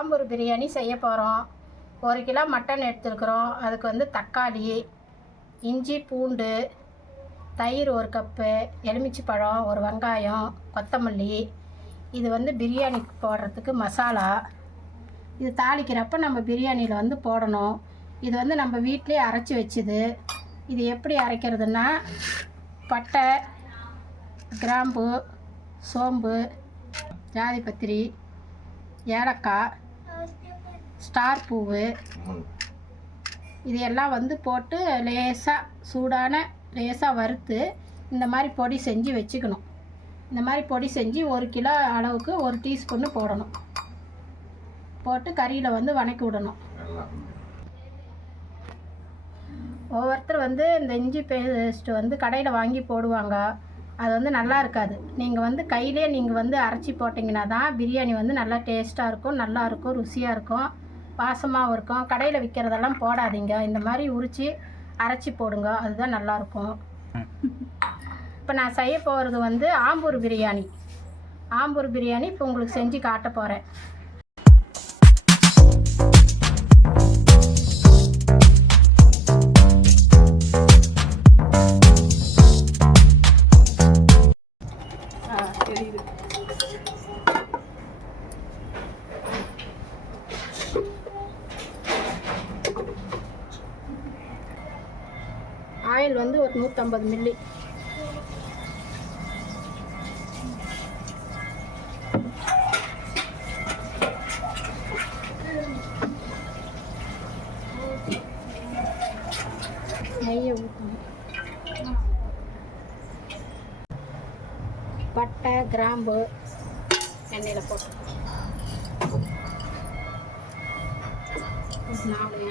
ஆம்பூர் பிரியாணி செய்ய போகிறோம். 1 kilo mutton எடுத்துருக்குறோம். அதுக்கு வந்து தக்காளி, இஞ்சி, பூண்டு, தயிர் 1 கப்பு, எலுமிச்சை பழம், 1 வெங்காயம், கொத்தமல்லி. இது வந்து பிரியாணிக்கு போடுறதுக்கு மசாலா. இது தாளிக்கிறப்ப நம்ம பிரியாணியில் வந்து போடணும். இது வந்து நம்ம வீட்டிலே அரைச்சி வச்சுது. இது எப்படி அரைக்கிறதுனா, பட்டை, கிராம்பு, சோம்பு, ஜாதிபத்திரி, ஏலக்காய், ஸ்டார் பூவு, இது எல்லாம் வந்து போட்டு லேசாக வறுத்து இந்த மாதிரி பொடி செஞ்சு வச்சுக்கணும். இந்த மாதிரி பொடி செஞ்சு 1 கிலோ அளவுக்கு 1 டீஸ்பூன்னு போடணும். போட்டு கறியில் வந்து வணக்கி விடணும். ஒவ்வொருத்தர் வந்து இந்த இஞ்சி பேஸ்ட்டு வந்து கடையில் வாங்கி போடுவாங்க. அது வந்து நல்லா இருக்காது. நீங்கள் வந்து கையிலே நீங்கள் வந்து அரைச்சி போட்டிங்கன்னா தான் பிரியாணி வந்து நல்லா டேஸ்ட்டாக இருக்கும், நல்லாயிருக்கும், ருசியாக இருக்கும், வாசமாகவும் இருக்கும். கடையில் விற்கிறதெல்லாம் போடாதீங்க. இந்த மாதிரி உரித்து அரைச்சி போடுங்க, அதுதான் நல்லாயிருக்கும். இப்போ நான் செய்ய போகிறது வந்து ஆம்பூர் பிரியாணி. ஆம்பூர் பிரியாணி இப்போ உங்களுக்கு செஞ்சு காட்ட போகிறேன். ஆயில் வந்து ஒரு 150 மில்லி. நெய்யை ஊற்றணும். பட்டை, கிராம்பு எண்ணெயில் போட்டு 4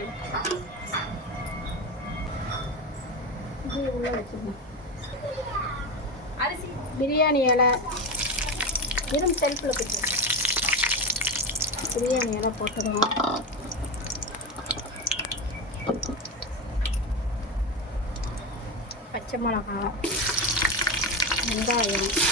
இது உள்ள வச்சுக்கணும். அரிசி, பிரியாணி இலை, இரும்பு செல்ஃபில் கொடுத்து பிரியாணி இலை போட்டுடுவோம். பச்சை மிளகாய், வெங்காயம், எடுக்கணும்.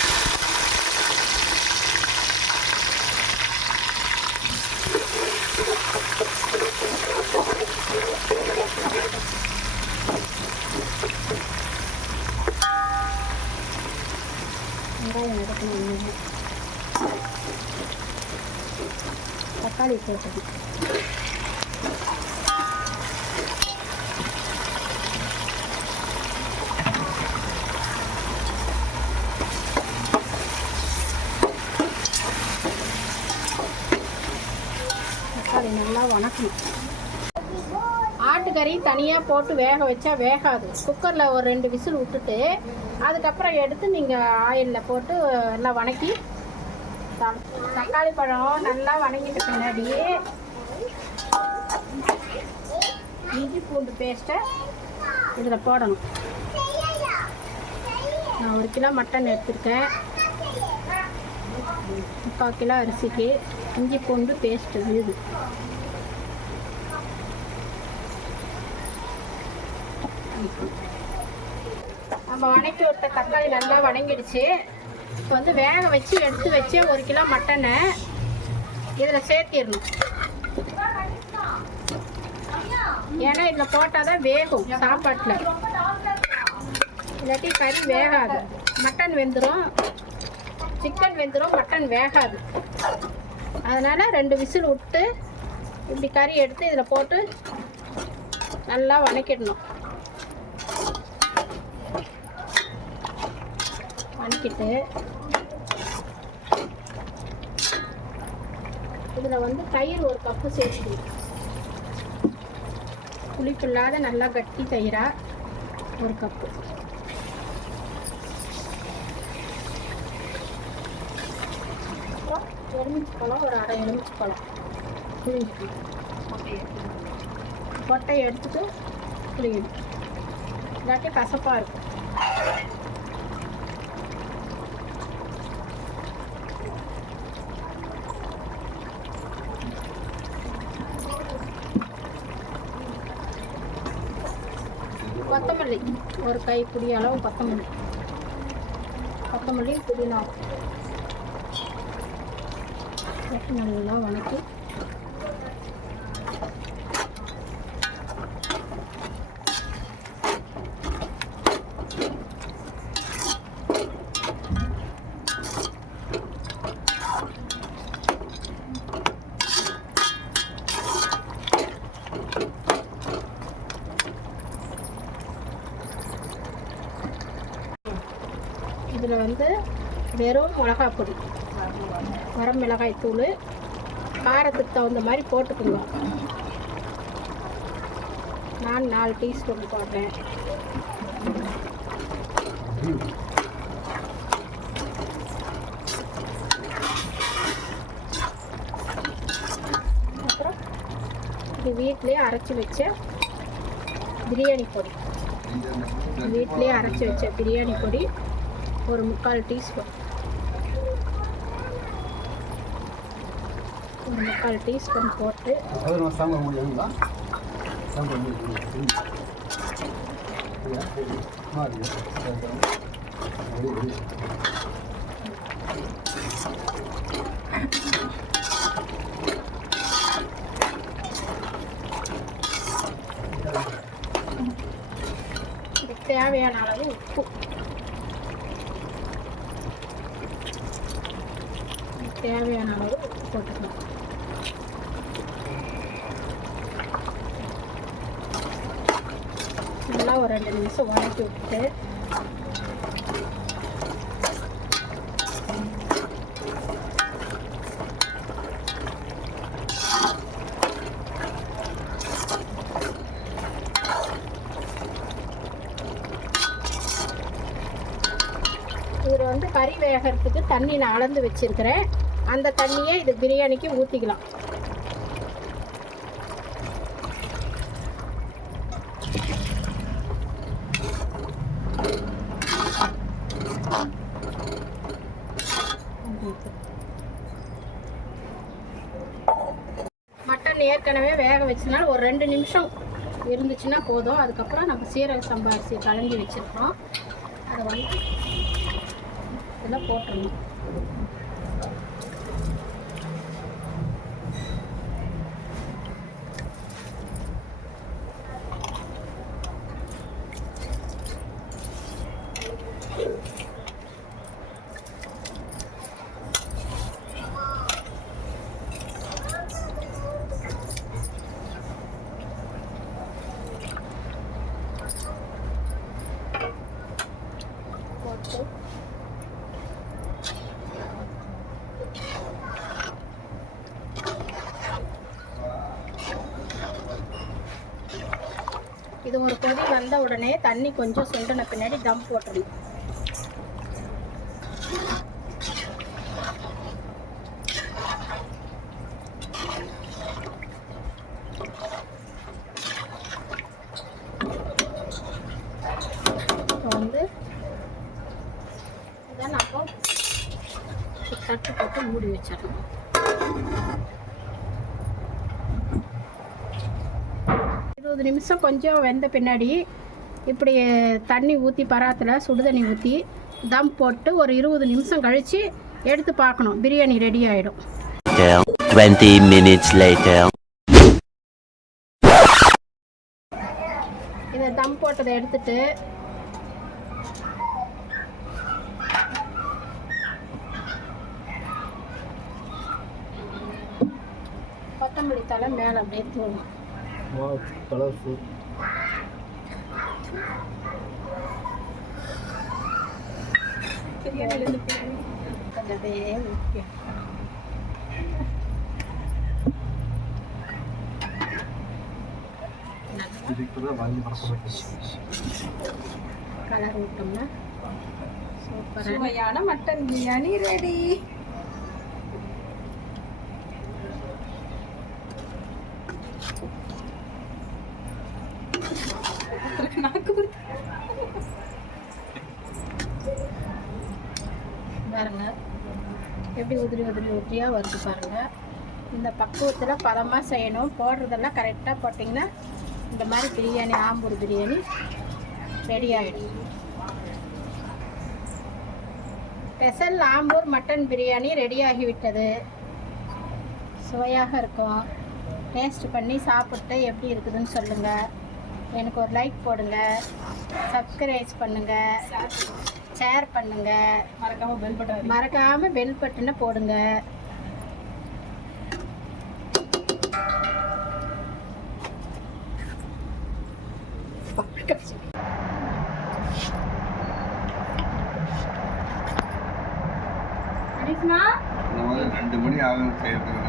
தக்காளி போட்டுக்கணும். தக்காளி நல்லா வணக்கணும். ஆட்டுக்கறி தனியாக போட்டு வேக வச்சா வேகாது. குக்கரில் ஒரு 2 விசில் விட்டுட்டு அதுக்கப்புறம் எடுத்து நீங்கள் ஆயிலில் போட்டு எல்லாம் வணக்கி தக்காளி பழம் நல்லா வணங்கிட்ட பின்னாடி இஞ்சி பூண்டு பேஸ்ட்டை இதில் போடணும். நான் 1 கிலோ மட்டன் எடுத்துருக்கேன். 3/4 கிலோ அரிசிக்கு இஞ்சி பூண்டு பேஸ்ட்டு இது. நம்ம வணக்கி விட்ட தக்காளி நல்லா வணங்கிடுச்சு. இப்போ வந்து வேக வச்சு எடுத்து வச்சு 1 கிலோ மட்டனை இதில் சேர்த்திடணும். ஏன்னா இதில் போட்டால் தான் வேகும் சாப்பாட்டில், இல்லாட்டி கறி வேகாது. மட்டன் வெந்துடும், சிக்கன் வெந்துடும், மட்டன் வேகாது. அதனால் 2 விசில் விட்டு இப்படி கறி எடுத்து இதில் போட்டு நல்லா வணக்கிடணும். வணக்கிட்டு இதில் வந்து தயிர் 1 கப்பு சேர்த்துக்கணும். புளிப்பு இல்லாத நல்லா கட்டி தயிராக 1 கப்பு. அப்புறம் எலுமிச்சை பழம் ஒரு 1/2 எலுமிச்சை பழம் புளிஞ்சிக்கணும். கொட்டையை எடுத்துட்டு புளியணும், இல்லாட்டி கசப்பாக இருக்கும். கொத்தமல்லி ஒரு கைப்பிடி அளவு கொத்தமல்லி புதினா நல்லா வணக்கி இதில் வந்து வெறும் மிளகாய் பொடி, வரம் மிளகாய் தூள் காரத்துக்கு தகுந்த மாதிரி போட்டுக்குங்க. நான் 4 டீஸ்பூன் போடுறேன். அப்புறம் இது வீட்டிலேயே அரைச்சி வச்ச பிரியாணி பொடி, வீட்டிலேயே அரைச்சி வச்ச பிரியாணி பொடி ஒரு 3/4 டீஸ்பூன், ஒரு 3/4 டீஸ்பூன் போட்டு தேவையான அளவு உப்பு, தேவையான அளவு உப்பு போட்டுக்கலாம். நல்லா ஒரு 2 நிமிஷம் வதக்கி விட்டுட்டு இதில் வந்து கறி வேகிறதுக்கு தண்ணி நான் அளந்து வச்சுருக்கிறேன். அந்த தண்ணியை இது பிரியாணிக்கு ஊற்றிக்கலாம். மட்டன் ஏற்கனவே வேக வச்சனால ஒரு 2 நிமிஷம் இருந்துச்சுன்னா போதும். அதுக்கப்புறம் நம்ம சீரக சம்பா அரிசி கலஞ்சி வச்சுருக்கோம், அதை வந்து இதெல்லாம் போட்டுடணும். போட்டு இது ஒரு கொதி வந்த உடனே தண்ணி கொஞ்சம் சுண்டன பின்னாடி தம் போட்டுடணும். இப்போ வந்து இதை நம்ம தட்டு போட்டு மூடி வச்சிடணும். நிமிஷம் கொஞ்சம் வெந்த பின்னாடி இப்படி தண்ணி ஊற்றி பராத்தில் சுடு தண்ணி ஊற்றி தம் போட்டு ஒரு 20 நிமிஷம் கழித்து எடுத்து பார்க்கணும். பிரியாணி ரெடி ஆகிடும். 20 minutes later. இதை தம் போட்டதை எடுத்துட்டு கொத்தமல்லி தலை மேலே அப்படியே தூணும். Wow, colorful. கலர் விட்டோம்னா சுவையான மட்டன் பிரியாணி ரெடி. பாருங்க எப்படி உதிரி உதிரி உதிரியாக வருது பாருங்க. இந்த பக்குவத்தில் பதமாக செய்யணும். போடுறதெல்லாம் கரெக்டாக போட்டிங்கன்னா இந்த மாதிரி பிரியாணி, ஆம்பூர் பிரியாணி ரெடி ஆகிடும். Special Ambur mutton biryani ready ஆகிவிட்டது. சுவையாக இருக்கும். டேஸ்ட் பண்ணி சாப்பிட்டு எப்படி இருக்குதுன்னு சொல்லுங்கள். எனக்கு ஒரு லைக் போடுங்க, சப்ஸ்கிரைப் பண்ணுங்கள், ஷேர் பண்ணுங்கள், மறக்காமல் பெல் பட்டனை போடுங்க. கிருஷ்ணா. இந்த மாதிரி 2 மணி ஆகும் செய்யறதுக்கு